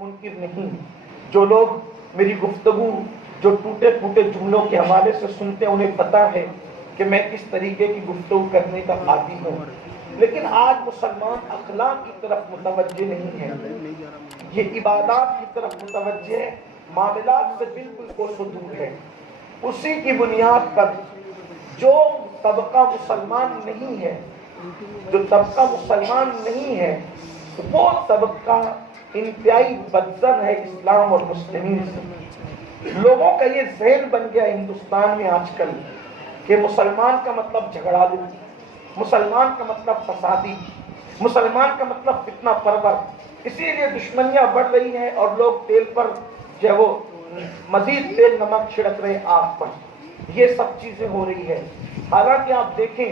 منکر نہیں. جو لوگ میری گفتگو جو ٹوٹے پھوٹے جملوں کے حوالے سے سنتے ہیں انہیں پتا ہے کہ میں کس طریقے کی گفتگو کرنے کا عادی ہوں. لیکن آج مسلمان اخلاق کی طرف متوجہ نہیں ہے, یہ عبادات کی طرف متوجہ ہے, معاملات سے بالکل کوسوں دور ہے. اسی کی بنیاد پر جو طبقہ مسلمان نہیں ہے, جو طبقہ مسلمان نہیں ہے, وہ طبقہ انتہائی بدظن ہے اسلام اور مسلمین سے. لوگوں کا یہ ذہن بن گیا ہندوستان میں آج کل کہ مسلمان کا مطلب جھگڑالو, مسلمان کا مطلب فسادی, مسلمان کا مطلب فتنہ پرور. اسی لیے دشمنیاں بڑھ رہی ہیں اور لوگ تیل پر جو ہے وہ مزید تیل نمک چھڑک رہے آگ پر. یہ سب چیزیں ہو رہی ہے. حالانکہ آپ دیکھیں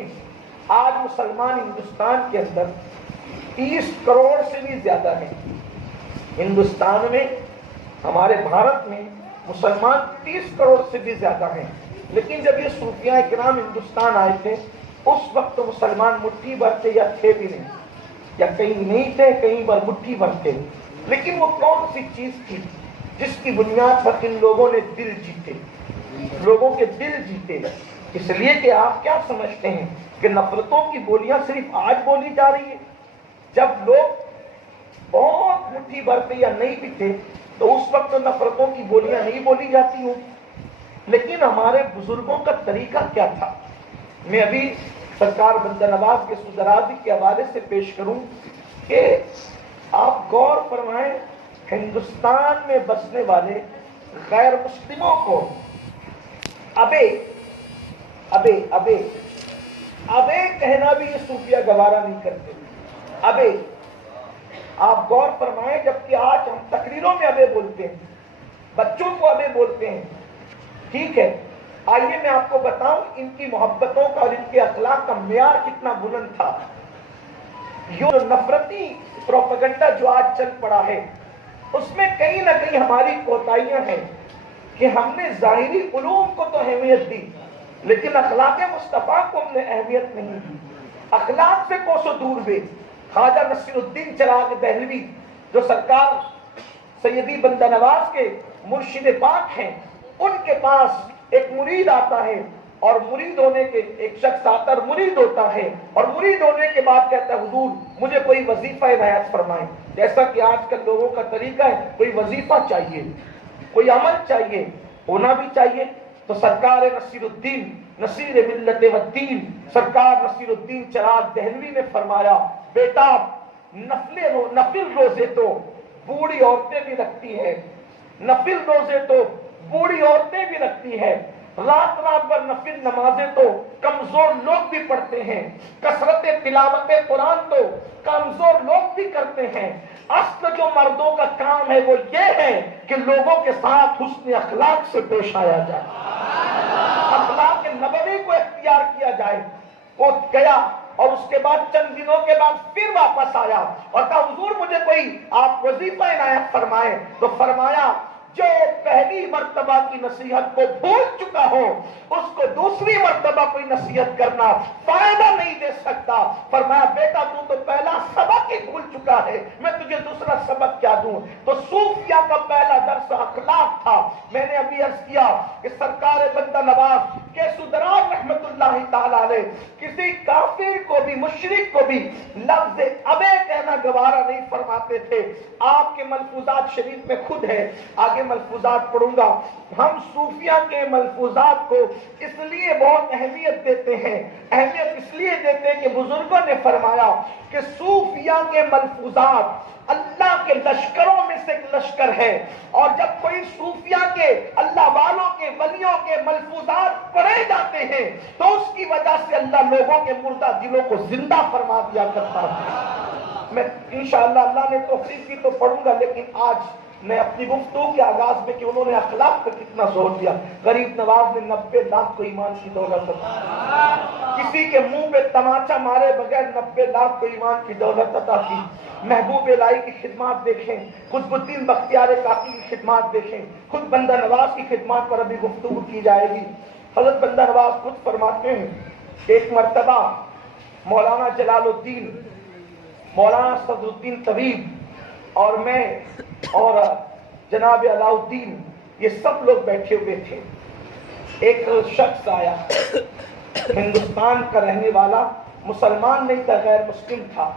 آج مسلمان ہندوستان کے اندر 30 کروڑ سے بھی زیادہ ہیں. ہندوستان میں, ہمارے بھارت میں مسلمان 30 کروڑ سے بھی زیادہ ہیں. لیکن جب یہ صوفیاء کرام ہندوستان آئے تھے اس وقت تو مسلمان مٹھی بھر تھے یا تھے بھی نہیں, یا کہیں نہیں تھے کہیں پر مٹھی بھر تھے. لیکن وہ کون سی چیز تھی جس کی بنیاد پر ان لوگوں نے دل جیتے, لوگوں کے دل جیتے؟ اس لیے کہ آپ کیا سمجھتے ہیں کہ نفرتوں کی بولیاں صرف آج بولی جا رہی ہے؟ جب لوگ بہت مٹھی بھر تھے یا نہیں بھی تھے تو اس وقت تو نفرتوں کی بولیاں نہیں بولی جاتی ہوں. لیکن ہمارے بزرگوں کا طریقہ کیا تھا؟ میں ابھی سرکار بندہ نواز کے سدرازی کے حوالے سے پیش کروں کہ آپ غور فرمائیں, ہندوستان میں بسنے والے غیر مسلموں کو ابے ابے ابے ابے کہنا بھی یہ صوفیہ گوارا نہیں کرتے. ابے, آپ غور فرمائیں, جبکہ آج ہم تقریروں میں ابے بولتے ہیں, بچوں کو ابے بولتے ہیں. ٹھیک ہے, آئیے میں آپ کو بتاؤں ان کی محبتوں کا اور ان کے اخلاق کا معیار کتنا بلند تھا. یہ نفرتی پروپیگنڈا جو آج چل پڑا ہے اس میں کہیں نہ کہیں ہماری کوتاہیاں ہیں کہ ہم نے ظاہری علوم کو تو اہمیت دی لیکن اخلاق مصطفیٰ کو ہم نے اہمیت نہیں دی. اخلاق سے کوسوں دور ہوئے. خواجہ نصیر الدین چراغ دہلوی جو سرکار سیدی بندہ نواز کے مرشد پاک ہیں, ان کے پاس ایک مرید آتا ہے اور مرید ہونے کے ایک شخص آتا ہے, مرید ہوتا ہے اور مرید ہونے کے بعد کہتا ہے حضور مجھے کوئی وظیفہ عنایت فرمائیں. جیسا کہ آج کل لوگوں کا طریقہ ہے, کوئی وظیفہ چاہیے, کوئی عمل چاہیے, ہونا بھی چاہیے. تو سرکار نصیر الدین نصیر ملت و دین سرکار نصیر الدین چراغ دہلوی نے فرمایا بیٹا نفل روزے تو بوڑھی عورتیں بھی رکھتی ہیں, نفل روزے تو بوڑھی عورتیں بھی رکھتی ہیں, رات رات بھر نفل نمازیں تو کمزور لوگ بھی پڑھتے ہیں, کثرت تلاوت قرآن تو کمزور لوگ بھی کرتے ہیں. اصل جو مردوں کا کام ہے وہ یہ ہے کہ لوگوں کے ساتھ حسن اخلاق سے پیش آیا جائے, اخلاق نبوی کو اختیار کیا جائے. وہ گیا اور اس کے بعد چند دنوں کے بعد پھر واپس آیا اور کہا حضور مجھے کوئی آپ وظیفہ عنایت فرمائیں. تو فرمایا جو پہلی مرتبہ کی نصیحت کو بھول چکا ہو اس کو دوسری مرتبہ کوئی نصیحت کرنا فائدہ نہیں دے سکتا. فرمایا بیٹا تو پہلا سبق ہی بھول چکا ہے, میں تجھے دوسرا سبق کیا دوں. تو صوفیہ کا پہلا درس اخلاق تھا. میں نے ابھی عرض کیا کہ سرکار بندہ نواز کے سدراج رحمت اللہ تعالی علیہ کسی کافر کو بھی مشرک کو بھی لفظ ابے کہنا گوارا نہیں فرماتے تھے. آپ کے ملفوظات شریف میں خود ہے, آگے ملفوظات پڑھوں گا. ہم صوفیہ کے ملفوظات کو اس لیے بہت اہمیت دیتے ہیں, اہمیت اس لیے دیتے ہیں کہ بزرگوں نے فرمایا کہ صوفیہ کے ملفوظات اللہ کے لشکروں میں سے ایک لشکر ہے, اور جب کوئی صوفیہ کے اللہ والوں کے ولیوں کے ملفوظات پڑھے جاتے ہیں تو اس کی وجہ سے اللہ لوگوں کے مردہ دلوں کو زندہ فرما دیا کرتا ہے. میں انشاءاللہ اللہ نے توفیق کی تو پڑھوں گا, لیکن آج میں اپنی گفتگو کے آغاز میں کہ انہوں نے اخلاق پر کتنا زور دیا. غریب نواز نے 90 لاکھ کو ایمان کی دولت عطا, کسی کے منہ پہ تماچا مارے بغیر 90 لاکھ کو ایمان کی دولت عطا کی. محبوب الہی کی خدمات دیکھیں, قطب الدین بختیار کاکی کی خدمات دیکھیں, خود بندہ نواز کی خدمات پر ابھی گفتگو کی جائے گی. حضرت بندہ نواز خود فرماتے ہیں ایک مرتبہ مولانا جلال الدین, مولانا صدر الدین طبیب اور میں اور جناب علاؤدین، یہ سب لوگ بیٹھے ہوئے تھے. ایک شخص آیا، ہندوستان کا رہنے والا، مسلمان نہیں تھا، غیر مسلم تھا.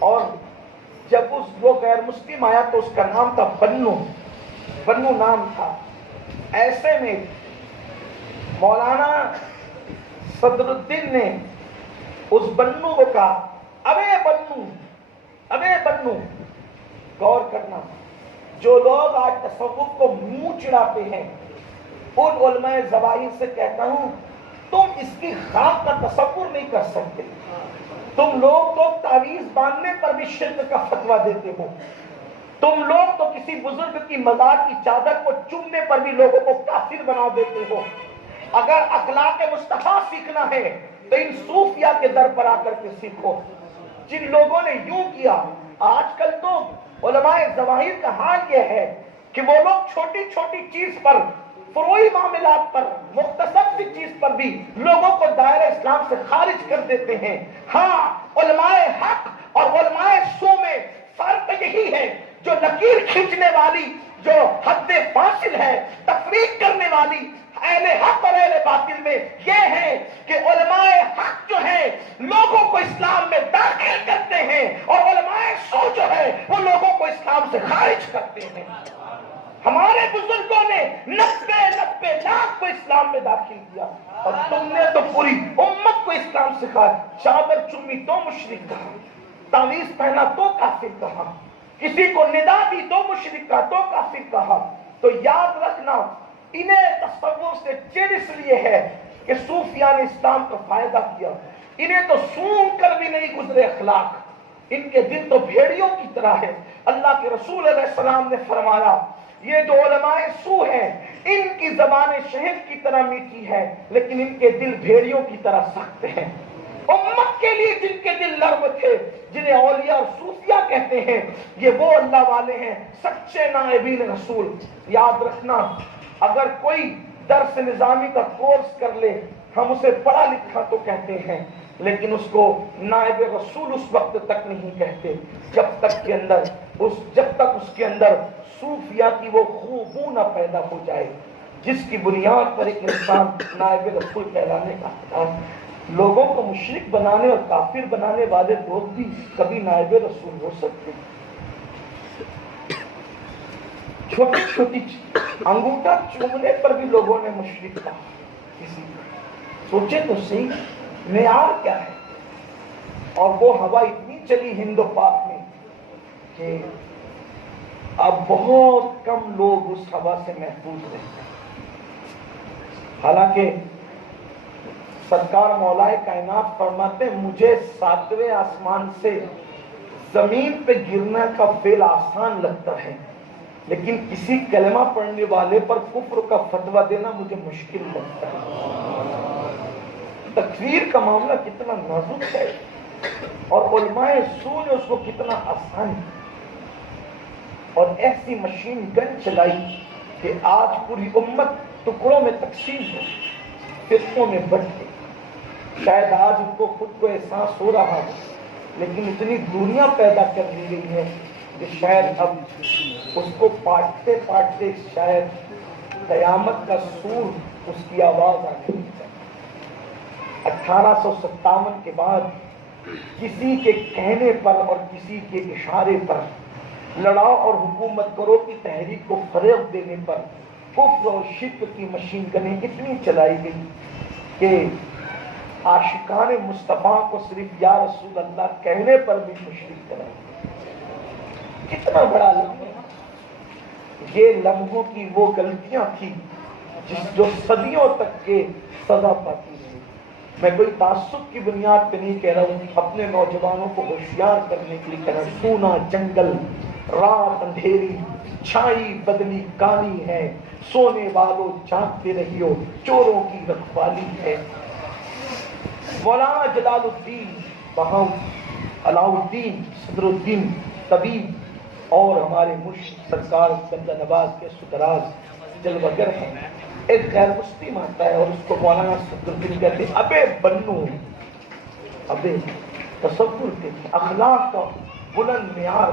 اور جب وہ غیر مسلم آیا تو اس کا نام تھا بنو نام تھا. ایسے میں مولانا صدر الدین نے اس بنو کو کہا، ابے بنو، غور کرنا، جو لوگ آج تصوف کو منہ چڑھاتے ہیں ان علماء زواہر سے کہتا ہوں تم اس کی خاک کا تصور نہیں کر سکتے. تم لوگ تو تعویذ باندھنے پر بھی شرک کا فتویٰ دیتے ہو. تم لوگ تو کسی بزرگ کی مزار کی چادر کو چومنے پر بھی لوگوں کو کافر بنا دیتے ہو. اگر اخلاق مصطفیٰ سیکھنا ہے تو ان صوفیہ کے در پر آ کر کے سیکھو جن لوگوں نے یوں کیا. آج کل تو علماء ظواہر کا حال یہ ہے کہ وہ لوگ چھوٹی چھوٹی چیز پر، فروعی معاملات پر، مختصر سی چیز پر بھی لوگوں کو دائرہ اسلام سے خارج کر دیتے ہیں. ہاں، علماء حق اور علماء سو میں فرق یہی ہے، جو لکیر کھینچنے والی، جو حد فاصل ہے، تفریق کرنے والی اہل حق اور اہل باطل میں یہ ہے کہ علماء حق جو ہے لوگوں کو اسلام میں داخل کرتے ہیں اور علماء سو جو ہے وہ لوگوں کو اسلام سے خارج کرتے ہیں. ہمارے بزرگوں نے 90 لاکھ کو اسلام میں داخل کیا اور تم نے تو پوری امت کو اسلام سکھایا. چادر چومی تو مشرک کہا، تعویذ پہنا تو کافر کہا، کسی کو ندا دی تو مشرک کہا، تو کافر کہا. تو یاد رکھنا، انہیں تصور سے چڑ اس لیے ہے کہ صوفیہ نے اسلام کا فائدہ کیا. انہیں تو سون کر بھی نہیں گزرے اخلاق. ان کے دل تو بھیڑیوں کی طرح ہے. اللہ کے رسول علیہ السلام نے فرمایا یہ جو علماء سو ہیں ان کی زبان شہد کی طرح میٹھی ہے لیکن ان کے دل بھیڑیوں کی طرح سخت ہیں. امت کے لیے جن کے دل نرم تھے، جنہیں اولیاء اور صوفیہ کہتے ہیں، یہ وہ اللہ والے ہیں سچے نائبین رسول. یاد رکھنا، اگر کوئی درس نظامی کا کورس کر لے ہم اسے پڑھا لکھا تو کہتے ہیں، لیکن اس کو نائب رسول اس وقت تک نہیں کہتے جب تک اس کے اندر صوفیہ کی وہ خوبو نہ پیدا ہو جائے جس کی بنیاد پر ایک انسان نائب رسول کہلانے کا حقدار. لوگوں کو مشرک بنانے اور کافر بنانے والے لوگ بھی کبھی نائب رسول ہو سکتے. چھوٹی چھوٹی انگوٹھا چومنے پر بھی لوگوں نے مشرک کہا. کسی سوچے تو صحیح معیار کیا ہے. اور وہ ہوا اتنی چلی ہند و پاک میں کہ اب بہت کم لوگ اس ہوا سے محفوظ رہتے ہیں. حالانکہ سرکار مولائے کائنات فرماتے ہیں مجھے 7ویں آسمان سے زمین پہ گرنا کا فعل آسان لگتا ہے لیکن کسی کلمہ پڑھنے والے پر کفر کا فتویٰ دینا مجھے مشکل لگتا ہے. تکفیر کا معاملہ کتنا نازک ہے اور علماء سو نے اس کو کتنا آسان اور ایسی مشین گن چلائی کہ آج پوری امت ٹکڑوں میں تقسیم ہے، فرقوں میں بٹ گئی. شاید آج ان کو خود کو احساس ہو رہا ہے لیکن اتنی دنیا پیدا کر لی گئی ہے کہ شاید اب اس کو پاٹتے پاٹتے شاید قیامت کا سور اس کی آواز آنے لگ جائے. 1857 کے بعد کسی کے کہنے پر اور کسی کے اشارے پر لڑاؤ اور حکومت کرو کی تحریک کو فروغ دینے پر کفر اور شرک کی مشین گنیں اتنی چلائی گئی کہ عاشقان مصطفیٰ کو صرف یا رسول اللہ کہنے پر بھی مشرک کرائی. کتنا بڑا لمحہ. یہ لمحوں کی وہ غلطیاں تھی جو صدیوں تک کے سزا پاتی رہی. میں کوئی تعصب کی بنیاد پہ نہیں کہہ رہا ہوں، اپنے نوجوانوں کو ہوشیار کرنے کے لیے کہہ رہا ہوں. سونا جنگل، رات اندھیری، چھائی بدلی کانی ہے، سونے والوں جاگتے رہیو، چوروں کی رکھوالی ہے. مولانا جلال الدین بہاؤ، علاؤدین، صدر الدین طبیب اور ہمارے مرشد سرکار بندہ نواز کے ستراز جلوگر ہیں. ایک غیر مسلم آتا ہے اور اس کو مولانا صدر الدین کہتے ہیں ابے بنو. ابے تصور کے اخلاق کا بلند معیار،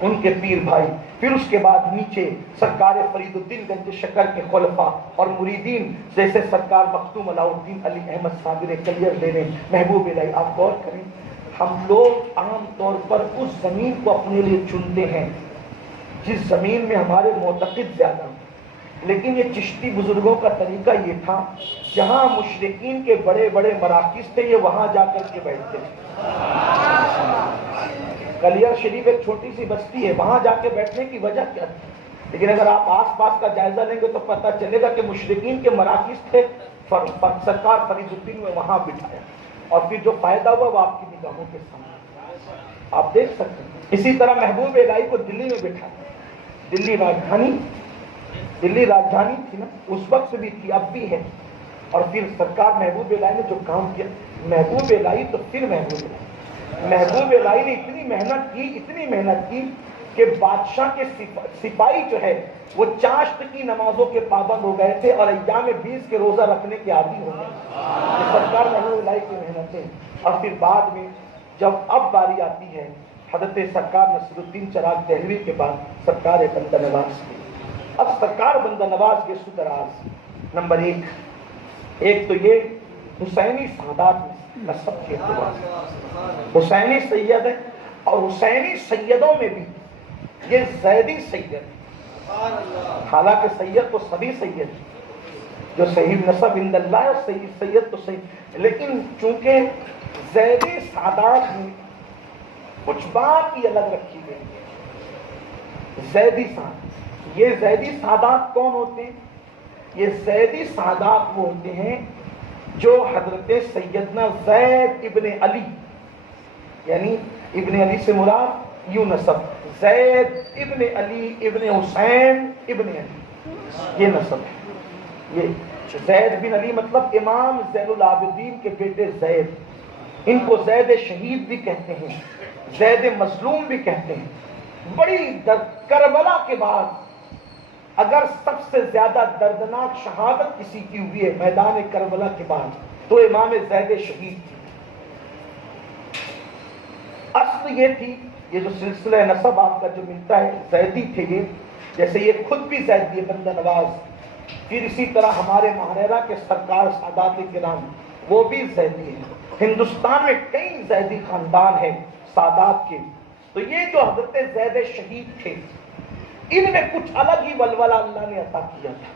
ان کے پیر بھائی، پھر اس کے بعد نیچے سرکار فرید الدین گنج شکر کے خلفاء اور مریدین جیسے سرکار مختوم علاء الدین علی احمد صابر کلیر لینے، محبوب الہی۔ آپ غور کریں، ہم لوگ عام طور پر اس زمین کو اپنے لیے چنتے ہیں جس زمین میں ہمارے معتقد زیادہ ہیں، لیکن یہ چشتی بزرگوں کا طریقہ یہ تھا، جہاں مشرکین کے بڑے بڑے مراکز تھے یہ وہاں جا کر کے بیٹھتے تھے۔ کلیر شریف ایک چھوٹی سی بستی ہے، وہاں جا کے بیٹھنے کی وجہ کیا تھی؟ لیکن اگر آپ آس پاس کا جائزہ لیں گے تو پتہ چلے گا کہ مشرکین کے مراکز تھے، سرکار فرید الدین نے وہاں بٹھایا، اور پھر جو فائدہ ہوا وہ آپ کی نگاہوں کے سامنے آپ دیکھ سکتے ہیں۔ اسی طرح محبوب الہی کو دلی میں بٹھایا، دلی راجدھانی تھی نا، اس وقت بھی تھی، اب بھی ہے۔ اور پھر سرکار محبوب الہی نے جو کام کیا، محبوب الہی تو پھر محبوب الہی نے اتنی محنت کی کہ بادشاہ کے سپاہی جو ہے وہ چاشت کی نمازوں کے پابند ہو گئے تھے اور ایام 20 کے روزہ رکھنے کے عادی ہو گئے۔ سرکار محبوب الہی کی محنتیں، اور پھر بعد میں جب اب باری آتی ہے حضرت سرکار نصیر الدین چراغ دہلوی کے بعد سرکار بندہ نواز کی۔ اب سرکار بندہ نواز کے سدراز نمبر ایک تو یہ حسینی سادات میں نسب کے اعتبار سے حسینی سید ہے، اور حسینی سیدوں میں بھی یہ زیدی سید ہے۔ حالانکہ سید تو سبھی سید ہیں، جو صحیح نسب عند اللہ ہے، صحیح سید تو صحیح، لیکن چونکہ زیدی سادات میں کچھ بات ہی الگ رکھی گئی ہے۔ زیدی سادات، یہ زیدی سادات کون ہوتے ہیں؟ یہ زیدی سادات وہ ہوتے ہیں جو حضرت سیدنا زید ابن علی، یعنی ابن علی سے مراد یوں نسب، زید ابن علی ابن حسین ابن علی، یہ نسب ہے۔ یہ زید بن علی مطلب امام زین العابدین کے بیٹے زید، ان کو زید شہید بھی کہتے ہیں، زید مظلوم بھی کہتے ہیں۔ بڑی کربلا کے بعد اگر سب سے زیادہ دردناک شہادت کسی کی ہوئی ہے میدان کربلا کے بعد تو امام زید شہید تھی۔ اصل یہ تھی، یہ جو سلسلہ نسب آپ کا جو ملتا ہے زیدی تھے یہ، جیسے یہ خود بھی زیدی بندہ نواز، پھر اسی طرح ہمارے ماہرہ کے سرکار سادات کرام وہ بھی زیدی ہیں۔ ہندوستان میں کئی زیدی خاندان ہیں سادات کے، تو یہ جو حضرت زید شہید تھے ان میں کچھ الگ ہی ولولہ اللہ نے عطا کیا تھا۔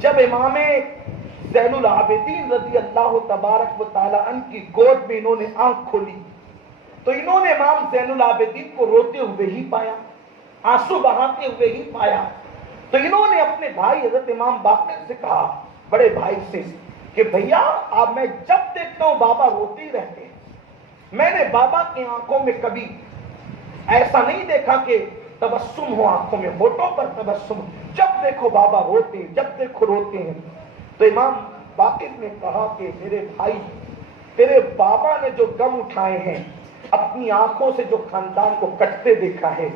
جب امام زین العابدین رضی اللہ تبارک و تعالی عنہ کی گود میں انہوں نے آنکھ کھولی تو انہوں نے امام زین العابدین کو روتے ہوئے ہی پایا، آنسو بہاتے ہوئے ہی پایا۔ تو انہوں نے اپنے بھائی حضرت امام باقر سے کہا، بڑے بھائی سے، کہ بھیا اب میں جب دیکھتا ہوں بابا روتے ہی رہتے ہیں، میں نے بابا کی آنکھوں میں کبھی ایسا نہیں دیکھا کہ تبسم ہو آنکھوں میں، ہونٹوں پر تبسم، جب دیکھو بابا روتے، جب دیکھو روتے ہیں۔ تو امام باقر نے کہا کہ میرے بھائی، تیرے بابا نے جو غم اٹھائے ہیں، اپنی آنکھوں سے جو خاندان کو کٹتے دیکھا ہے،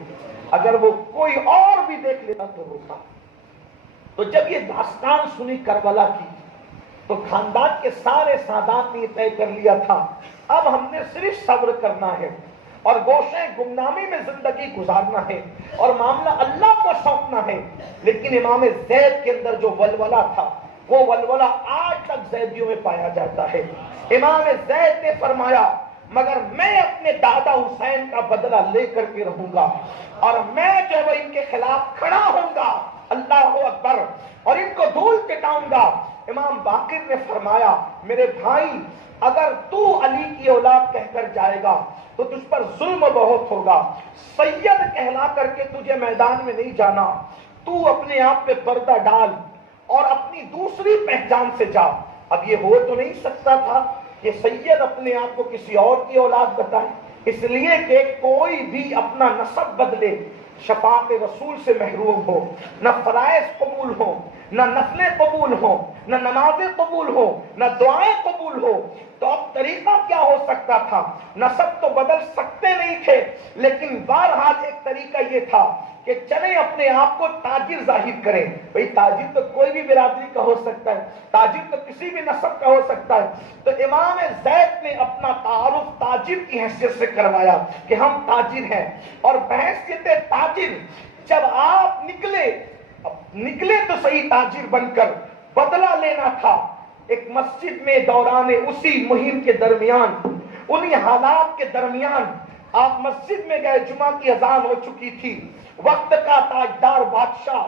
اگر وہ کوئی اور بھی دیکھ لیتا تو روتا۔ تو جب یہ داستان سنی کربلا کی تو خاندان کے سارے سادات نے یہ طے کر لیا تھا اب ہم نے صرف صبر کرنا ہے اور گوشے گمنامی میں زندگی گزارنا ہے اور معاملہ اللہ کو سونپنا ہے۔ لیکن امام زید کے اندر جو ولولہ تھا وہ ولولہ آج تک زیدیوں میں پایا جاتا ہے۔ امام زید نے فرمایا مگر میں اپنے دادا حسین کا بدلہ لے کر کے رہوں گا اور میں جو ہے ان کے خلاف کھڑا ہوں گا، اللہ اکبر، اور ان کو دھول پٹاؤں گا۔ امام باقر نے فرمایا میرے بھائی اگر تو علی کی اولاد کہہ کر جائے گا تو تجھ پر ظلم بہت ہوگا، سید کہلا کر کے تجھے میدان میں نہیں جانا، تو اپنے آپ پہ پردہ ڈال اور اپنی دوسری پہچان سے جا۔ اب یہ ہو تو نہیں سکتا تھا کہ سید اپنے آپ کو کسی اور کی اولاد بتائے، اس لیے کہ کوئی بھی اپنا نسب بدلے شفاعت رسول سے محروم ہو، نہ فرائض قبول ہو، نہ نفلیں قبول ہو، نہ نمازیں قبول ہو، نہ دعائیں قبول ہو، تو اب طریقہ کیا ہو سکتا تھا؟ نسب تو بدل سکتے نہیں تھے، لیکن بہرحال ایک طریقہ یہ تھا کہ چلیں اپنے آپ کو تاجر ظاہر کریں. بھئی تاجر تو کوئی بھی برادری کا ہو سکتا ہے, تاجر تو کسی بھی نسب کا ہو سکتا ہے. تو امام زید نے اپنا تعارف تاجر کی حیثیت سے کروایا کہ ہم تاجر ہیں. اور بحیثیت تاجر جب آپ نکلے تو صحیح تاجر بن کر, بدلہ لینا تھا. ایک مسجد میں دوران اسی مہم کے درمیان, انہی حالات کے درمیان آپ مسجد میں گئے, جمعہ کی اذان ہو چکی تھی. وقت کا تاجدار بادشاہ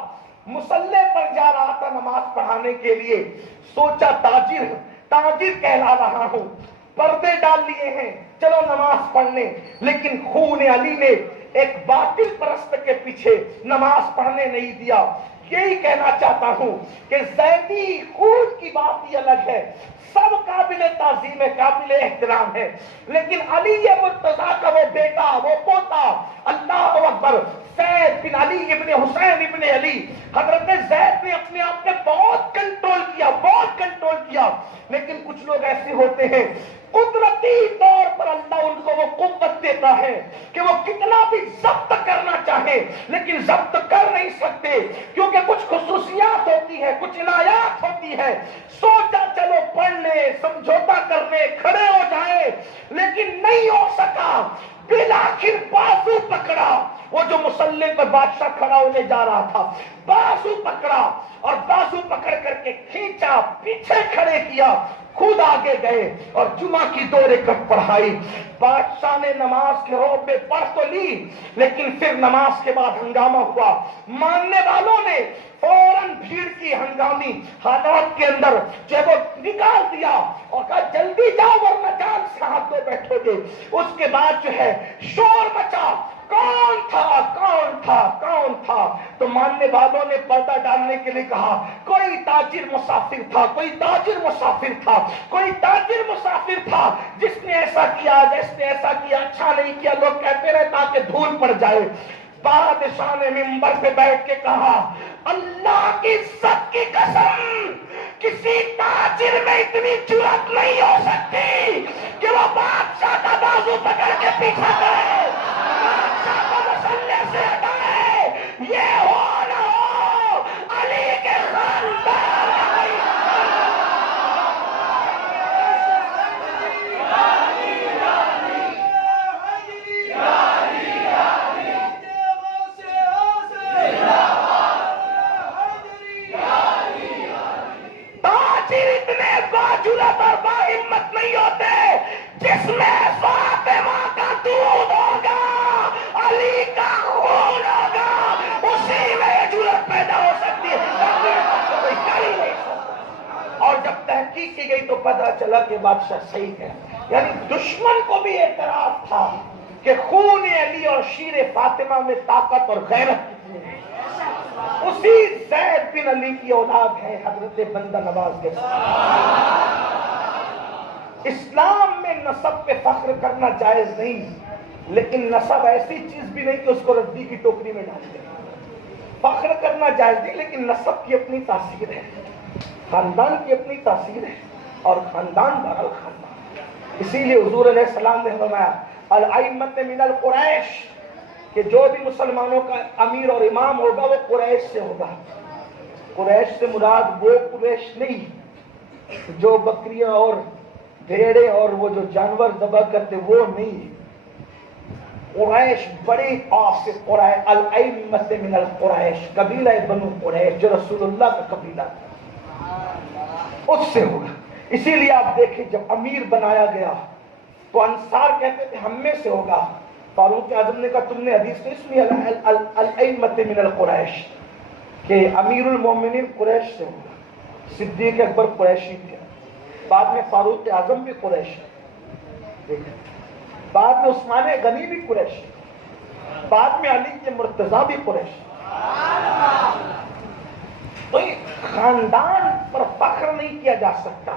مصلی پر جا رہا تھا نماز پڑھانے کے لیے. سوچا تاجر کہلا رہا ہوں, پردے ڈال لیے ہیں, چلو نماز پڑھنے. لیکن خون علی نے ایک باطل پرست کے پیچھے نماز پڑھنے نہیں دیا. یہی کہنا چاہتا ہوں کہ زیدی خون کی بات ہی الگ ہے, سب قابل تعظیم ہے, قابل احترام ہے. لیکن علی مرتضیٰ کا وہ بیٹا, وہ پوتا, اللہ اکبر, زید بن علی ابن حسین ابن علی, حضرت زید نے اپنے آپ کو بہت کنٹرول کیا. لیکن کچھ لوگ ایسے ہوتے ہیں, قدرتی طور پر اللہ ان کو وہ قوت دیتا ہے کہ وہ کتنا بھی ضبط کرنا چاہے لیکن ضبط کر نہیں سکتے, کیونکہ کچھ خصوصیات ہوتی ہے, کچھ عنایات ہوتی ہے. سوچا چلو پڑھ لے, سمجھوتا کرنے کھڑے ہو جائے, لیکن نہیں ہو سکا. بالآخر بازو پکڑا, وہ جو مصلی پر بادشاہ کھڑا ہونے جا رہا تھا, بازو پکڑا اور بازو پکڑ کر کے کھینچا, پیچھے کھڑے کیا, خود آگے گئے اور جمعہ کی 2 رکعت پڑھائی. بادشاہ نے نماز کے روب میں پڑھ تو لی, لیکن پھر نماز کے بعد ہنگامہ ہوا. ماننے والوں نے فوراً بھیڑ کی ہنگامی حالات کے اندر جو وہ نکال دیا اور کہا جلدی جاؤ ورنہ جان سے ہاتھ میں بیٹھو گے. اس کے بعد جو ہے شور مچا, کون تھا. تو ماننے والوں نے پردہ ڈالنے کے لیے کہا کوئی تاجر مسافر تھا جس نے ایسا کیا, اچھا نہیں کیا. لوگ کہتے رہے تاکہ دھول پڑ جائے. بادشاہ نے منبر پہ بیٹھ کے کہا اللہ کی عزت کی قسم, کسی تاجر میں اتنی جرأت نہیں ہو سکتی کہ وہ بادشاہ کا بازو پکڑ کے پیچھا کرے, بادشاہ کو مسلح سے ہٹائے. یہ ہو نہ ہو علی کے خاندان. باجرت اور باہمت نہیں ہوتے جس میں فاطمہ کا دودھ ہوگا, علی کا خون ہوگا, اسی میں یہ جرأت پیدا ہو سکتی ہے. اور جب تحقیق کی گئی تو پتہ چلا کہ بادشاہ صحیح ہے. یعنی دشمن کو بھی اعتراف تھا کہ خون علی اور شیر فاطمہ میں طاقت اور غیرت کتنی ہے. اسی زید بن علی کی اولاد ہے حضرت بندہ نواز کے ساتھ. اسلام میں نسب پہ فخر کرنا جائز نہیں, لیکن نسب ایسی چیز بھی نہیں کہ اس کو ردی کی ٹوکری میں ڈال دیں. فخر کرنا جائز نہیں, لیکن نسب کی اپنی تاثیر ہے, خاندان کی اپنی تاثیر ہے, اور خاندان بہرحال خاندان. اسی لیے حضور علیہ السلام نے فرمایا الائمۃ من القریش, کہ جو بھی مسلمانوں کا امیر اور امام ہوگا وہ قریش سے ہوگا. قریش سے مراد وہ قریش نہیں جو بکریاں اور بھیڑے اور وہ جو جانور ذبح کرتے, وہ نہیں. قریش بڑی خاص قریش, الائمۃ من القریش, قبیلہ بنو قریش جو رسول اللہ کا قبیلہ تھا, اس سے ہوگا. اسی لیے آپ دیکھیں جب امیر بنایا گیا تو انصار کہتے تھے ہم میں سے ہوگا. فاروق اعظم نے کہا تم نے حدیث نہیں سنی الائمۃ من القریش, کہ امیر المومنین قریش سے ہوگا. صدیق اکبر قریشی تھے, بعد میں فاروق اعظم بھی قریش, بعد میں عثمان غنی بھی قریش, بعد میں علی کے مرتضیٰ بھی قریش. تو خاندان پر فخر نہیں کیا جا سکتا,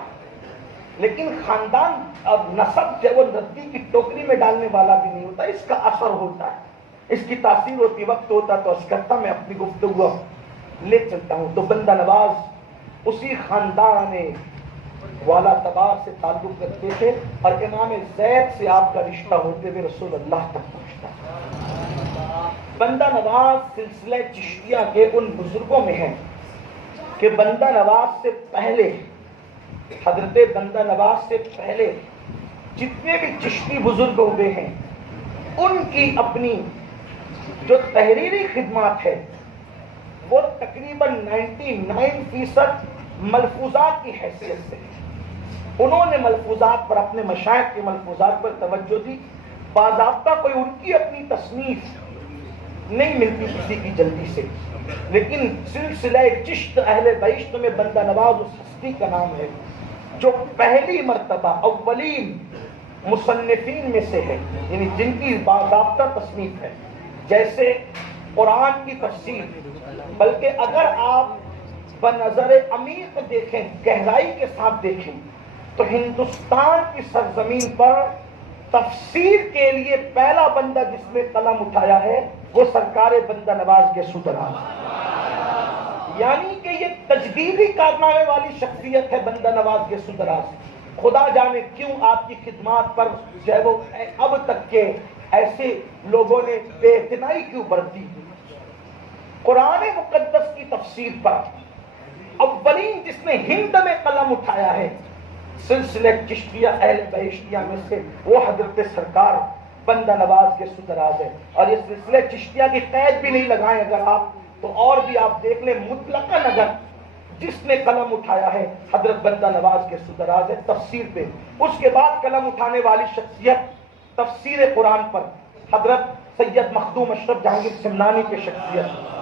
لیکن خاندان اور نسب جو وہ ردی کی ٹوکری میں ڈالنے والا بھی نہیں ہوتا, اس کا اثر ہوتا ہے, اس کی تاثیر ہوتی. وقت ہوتا تو اس کرتا میں اپنی گفتگو لے چلتا ہوں. تو بندہ نواز اسی خاندان والا تبار سے تعلق رکھتے تھے, اور امام زید سے آپ کا رشتہ ہوتے ہوئے رسول اللہ تک پہنچتا. بندہ نواز سلسلہ چشتیہ کے ان بزرگوں میں ہیں کہ بندہ نواز سے پہلے، حضرت بندہ نواز سے پہلے جتنے بھی چشتی بزرگ ہوئے ہیں ان کی اپنی جو تحریری خدمات ہے وہ تقریباً 99% ملفوظات کی حیثیت سے انہوں نے ملفوظات پر، اپنے مشائخ کے ملفوظات پر توجہ دی. باضابطہ کوئی ان کی اپنی تصنیف نہیں ملتی کسی کی جلدی سے، لیکن سلسلہ چشت اہل بہشت میں بندہ نواز اس ہستی کا نام ہے جو پہلی مرتبہ اولین مصنفین میں سے ہے، یعنی جن کی باضابطہ تصنیف ہے. جیسے قرآن کی تفسیر، بلکہ اگر آپ بنظر عمیق دیکھیں، گہرائی کے ساتھ دیکھیں تو ہندوستان کی سرزمین پر تفسیر کے لیے پہلا بندہ جس نے قلم اٹھایا ہے وہ سرکار بندہ نواز کے سدراز، یعنی کہ یہ تجدیدی کارنامے والی شخصیت ہے بندہ نواز کے سدراز. خدا جانے کیوں آپ کی خدمات پر جو ہے وہ اب تک کے ایسے لوگوں نے بے اعتنائی کیوں برتی. قرآن مقدس کی تفسیر پر اولین جس نے ہند میں قلم اٹھایا ہے سلسلہ چشتیہ اہل بہشتیہ میں سے وہ حضرت سرکار بندہ نواز کے سدراز ہے. اور یہ سلسلہ چشتیہ کی قید بھی نہیں لگائیں اگر آپ تو اور بھی آپ دیکھ لیں، مطلقاً اگر جس نے قلم اٹھایا ہے حضرت بندہ نواز کے سدراز ہے تفسیر پہ. اس کے بعد قلم اٹھانے والی شخصیت تفسیر قرآن پر حضرت سید مخدوم اشرف جہانگیر سمنانی کی شخصیت.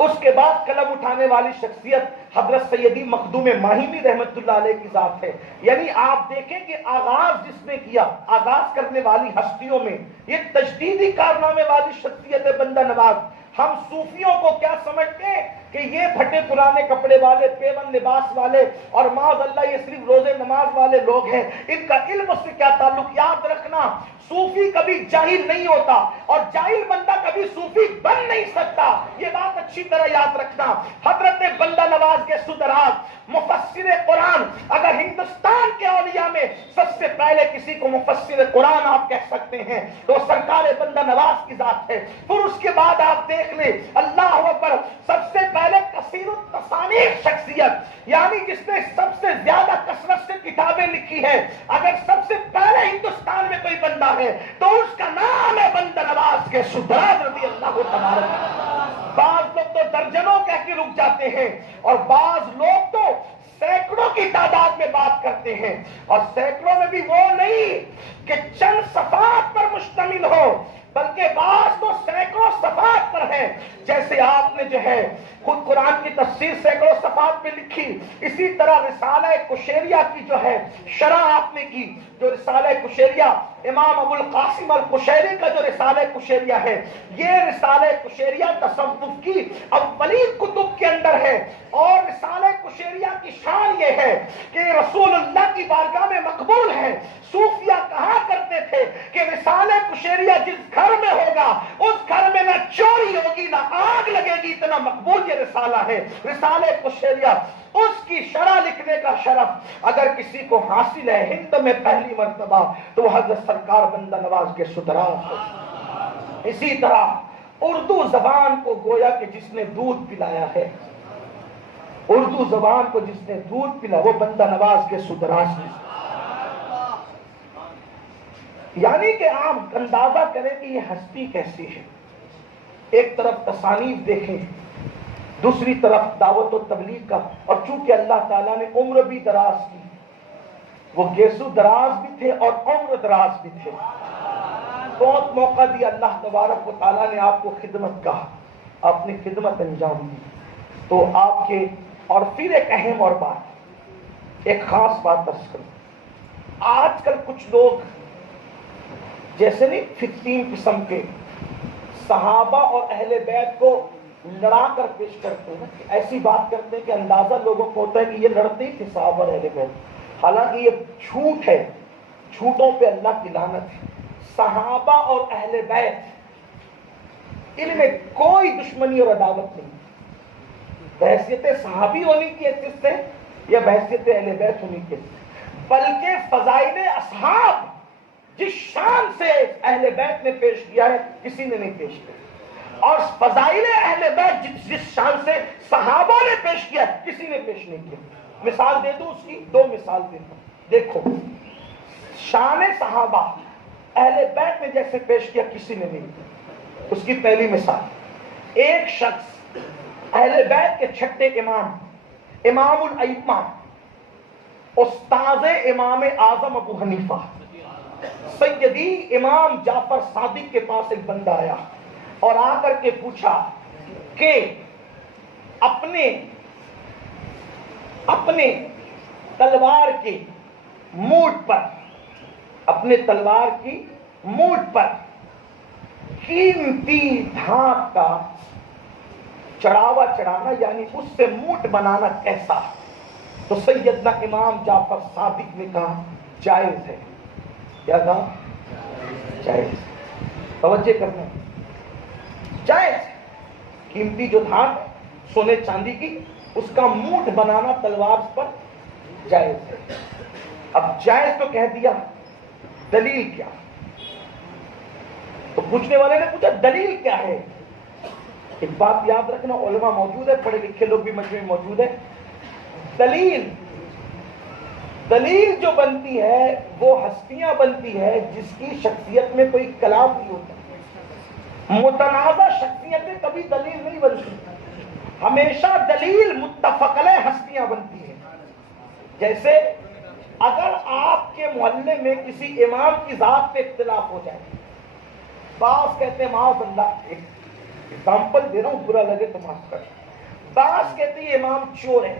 اس کے بعد قلم اٹھانے والی شخصیت حضرت سیدی مخدوم ماہمی رحمت اللہ علیہ کی ذات ہے. یعنی آپ دیکھیں کہ آغاز جس نے کیا، آغاز کرنے والی ہستیوں میں یہ تجدیدی کارنامے والی شخصیت ہے بندہ نواز. ہم صوفیوں کو کیا سمجھتے ہیں کہ یہ پھٹے پرانے کپڑے والے، پیون لباس والے اور معاذ اللہ یہ صرف روزے نماز والے لوگ ہیں، ان کا علم سے کیا تعلق. یاد رکھنا صوفی کبھی جاہل نہیں ہوتا اور جاہل بندہ کبھی صوفی بن نہیں سکتا، یہ بات اچھی طرح یاد رکھنا. حضرت بندہ نواز کے سدراز مفسر قرآن، اگر ہندوستان کے اولیاء میں سب سے پہلے کسی کو مفسر قرآن آپ کہہ سکتے ہیں تو سرکار بندہ نواز کی ذات ہے. پھر اس کے بعد آپ دیکھ لیں اللہ اکبر، سب سے پہلے کثیر التصانیف شخصیت، یعنی جس نے سب سے زیادہ کثرت سے کتابیں لکھی ہے. اگر سب سے پہلے ہندوستان میں کوئی بندہ ہے تو اس کا نام ہے بندہ نواز کے سدراز رضی اللہ تبارک. بعض لوگ تو درجنوں کہہ کے رک جاتے ہیں اور بعض لوگ تو سینکڑوں کی تعداد میں بات کرتے ہیں، اور سینکڑوں میں بھی وہ نہیں کہ چند صفحات پر مشتمل ہو بلکہ بعض تو سینکڑوں صفحات پر ہے. جیسے آپ نے جو ہے خود قرآن کی تفسیر سینکڑوں صفحات پہ لکھی، اسی طرح رسالہ کشیریہ کی جو ہے شرح آپ نے کی. جو رسالہ کشیریہ امام ابو القاسم القشیری کا جو رسالہ کشیریہ ہے، یہ رسالہ کشیریہ تصوف کی اولین کتب کے اندر ہے. اور رسالہ کشیریہ کی شان یہ ہے کہ رسول اللہ کی بارگاہ میں مقبول ہے. صوفیہ کہا کرتے تھے کہ رسالہ کشیریہ جس گھر میں ہوگا اس گھر میں نہ چوری ہوگی نہ آگ لگے گی، اتنا مقبول یہ رسالہ ہے. رسالہ کشیریہ، اس کی شرح لکھنے کا شرف اگر کسی کو حاصل ہے ہند میں پہلی مرتبہ تو حضرت سرکار بندہ نواز کے سدراز ہے. اسی طرح اردو زبان کو گویا کہ جس نے دودھ پلایا ہے، اردو زبان کو جس نے دودھ پلا وہ بندہ نواز کے سدراز ہے. یعنی کہ آپ اندازہ کریں کہ یہ ہستی کیسی ہے. ایک طرف تصانیف دیکھیں، دوسری طرف دعوت و تبلیغ کا. اور چونکہ اللہ تعالیٰ نے عمر بھی دراز کی، وہ گیسو دراز بھی تھے اور عمر دراز بھی تھے، بہت موقع دیا اللہ تبارک و تعالیٰ نے آپ کو خدمت کا، آپ نے خدمت انجام دی. تو آپ کے اور پھر ایک اہم اور بات، ایک خاص بات عرض کروں. آج کل کچھ لوگ جیسے نہیں فتین قسم کے صحابہ اور اہل بیت کو لڑا کر پیش کرتے ہیں، ایسی بات کرتے ہیں کہ اندازہ لوگوں کو ہوتا ہے کہ یہ لڑتے ہی تھے صحابہ اور اہل بیت. حالانکہ یہ جھوٹ ہے، جھوٹوں پہ اللہ کی لعنت ہے. صحابہ اور اہل بیت ان میں کوئی دشمنی اور عداوت نہیں، بحیثیت صحابی ہونے کی حیثیت سے یا بحیثیت اہل بیت ہونے کی حیثیت سے، بلکہ فضائل اصحاب جس شان سے اہل بیت نے پیش کیا ہے کسی نے نہیں پیش کیا. اور فضائل اہل بیت جس شان سے صحابہ نے پیش کیا کسی نے پیش نہیں کیا. مثال دے دوں اس کی, 2 مثال دیتا ہوں. دیکھو شان صحابہ اہل بیت نے جیسے پیش کیا کسی نے نہیں کیا. اس کی پہلی مثال, ایک شخص اہل بیت کے چھٹے امام, امام الائمہ, استاد امام اعظم ابو حنیفہ, سیدی امام جعفر صادق کے پاس ایک بندہ آیا اور آ کر کے پوچھا کہ اپنے تلوار کی مونٹ پر, اپنے تلوار کی مونٹ پر قیمتی دھات کا چڑھاوا چڑھانا, یعنی اس سے مونٹ بنانا کیسا؟ تو سیدنا امام جعفر صادق نے کہا جائز ہے. کیا کہا؟ جائز. توجہ کرنا, جائز. قیمتی جو دھات سونے چاندی کی, اس کا مونٹ بنانا تلوار پر جائز ہے. اب جائز تو کہہ دیا, دلیل کیا؟ تو پوچھنے والے نے پوچھا دلیل کیا ہے؟ ایک بات یاد رکھنا, علماء موجود ہے, پڑھے لکھے لوگ بھی مجمع میں موجود ہے. دلیل جو بنتی ہے وہ ہستیاں بنتی ہے جس کی شخصیت میں کوئی کلام نہیں ہوتا. متنازع شخصیتیں کبھی دلیل نہیں بنتی, ہمیشہ دلیل متفق علیہ ہستیاں بنتی ہیں. جیسے اگر آپ کے محلے میں کسی امام کی ذات پہ اختلاف ہو جائے, بعض کہتے ہیں معاذ اللہ, ایک ایگزامپل دے رہا ہوں, برا لگے تو معاف کر. بعض کہتے ہیں یہ امام چور ہے,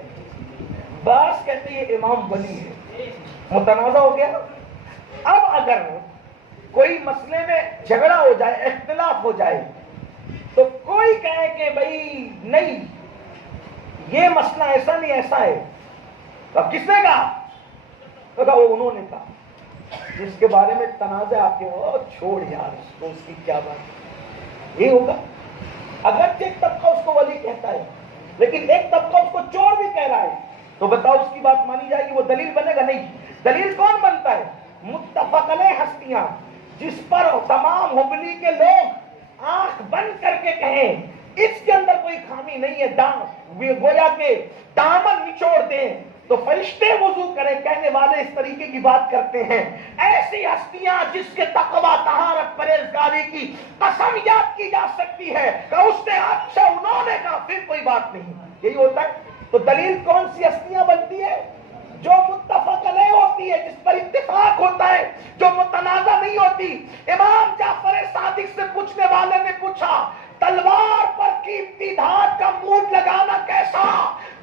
بعض کہتے ہیں یہ امام ولی ہے. متنازع ہو گیا. اب اگر کوئی مسئلے میں جھگڑا ہو جائے, اختلاف ہو جائے, تو کوئی کہے کہ بھائی نہیں یہ مسئلہ ایسا نہیں ایسا ہے, تو کس نے کہا؟ تو کہا وہ انہوں نے کہا. جس کے بارے میں تنازع آتے ہو, چھوڑ یار اس کو, اس کی کیا بات. یہ ہوگا اگرچہ ایک طبقہ اس کو ولی کہتا ہے, لیکن ایک طبقہ اس کو چور بھی کہہ رہا ہے, تو بتاؤ اس کی بات مانی جائے گی؟ وہ دلیل بنے گا؟ نہیں. دلیل کون بنتا ہے؟ متفق علیہ ہستیاں, جس پر تمام حبلی کے لوگ آنکھ بند کر کے کہیں اس کے اندر کوئی خامی نہیں ہے, گویا کہ دامن نچوڑ دیں تو فرشتے وضو کریں, کہنے والے اس طریقے کی بات کرتے ہیں. ایسی ہستیاں جس کے تقویٰ طہارت پرہیزگاری کی قسم یاد کی جا سکتی ہے کہ اس نے اچھا انہوں نے کہا, پھر کوئی بات نہیں. یہی ہوتا ہے. تو دلیل کون سی ہستیاں بنتی ہے؟ جو متفق علیہ ہوتی ہے, جس پر اتفاق ہوتا ہے, جو متنازع نہیں ہوتی. امام جعفر صادق سے پوچھنے والے نے پوچھا تلوار پر قیمتی دھات کا مونٹ لگانا کیسا؟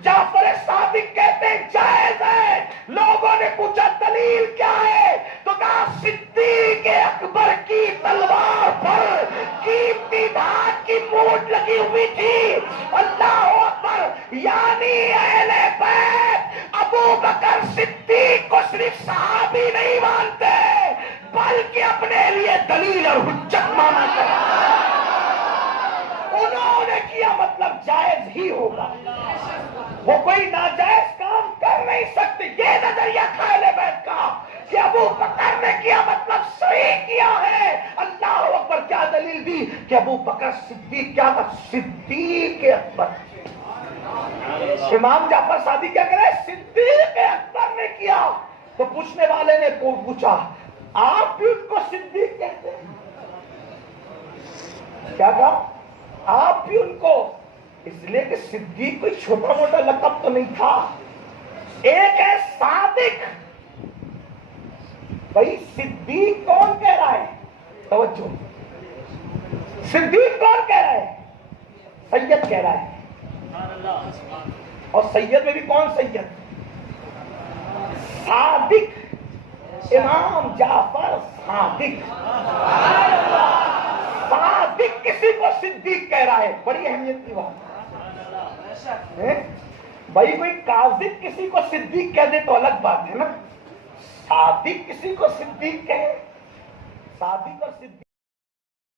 جعفر صادق کہتے ہیں جائز ہے. لوگوں نے پوچھا دلیل کیا ہے؟ تو کہا صدیق اکبر کی تلوار پر قیمتی دھات کی مونٹ لگی ہوئی تھی. اللہ اکبر. یعنی اہل بیت ابو بکر صدیق کو صرف صحابی نہیں مانتے, بلکہ اپنے لیے دلیل اور حجت مانا کرتے. انہوں نے کیا مطلب جائز ہی ہوگا, وہ کوئی ناجائز کام کر نہیں سکتے. یہ نظریہ تھا اہل بیت کا کہ ابو بکر نے کیا مطلب صحیح کیا ہے. اللہ اکبر. کیا دلیل دی کہ ابو بکر صدیق کیا تھا؟ صدیق اکبر. امام جعفر صادق کیا کرے؟ صدیق اکبر نے کیا. تو پوچھنے والے نے پوچھا آپ بھی ان کو صدیق کہتے ہیں؟ کیا کہا؟ آپ بھی ان کو, اس لیے کہ صدیق کوئی چھوٹا موٹا لقب تو نہیں تھا. ایک ہے صادق. بھائی صدیق کون کہہ رہا ہے؟ توجہ, صدیق کون کہہ رہا ہے؟ سید کہہ رہا ہے. اور سید میں بھی کون سید؟ صادق. امام جعفر صادق. صادق کسی کو صدیق کہہ رہا ہے, بڑی اہمیت کی بات. بھائی کوئی کاذب کسی کو صدیق کہہ دے تو الگ بات ہے نا, صادق کسی کو صدیق کہے. صادق اور صدیق